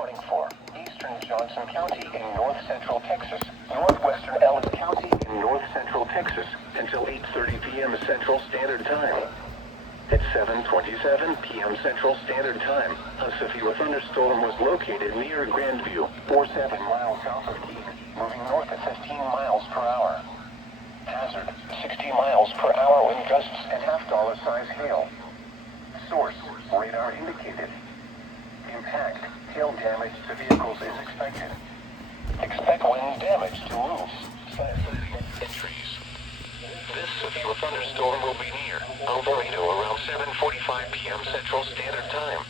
warning for eastern Johnson County in north-central Texas, northwestern Ellis County in north-central Texas until 8:30 p.m. Central Standard Time. At 7:27 p.m. Central Standard Time, a severe thunderstorm was located near Grandview, 47 miles south of Keene, moving north at 15 miles per hour. Hazard, 60 miles per hour wind gusts and half-dollar size hail. Source, radar indicated. Impact, hail damage to vehicles is expected. Expect wind damage to roofs, and trees. This severe thunderstorm will be near El Dorado around 7:45 p.m. Central Standard Time.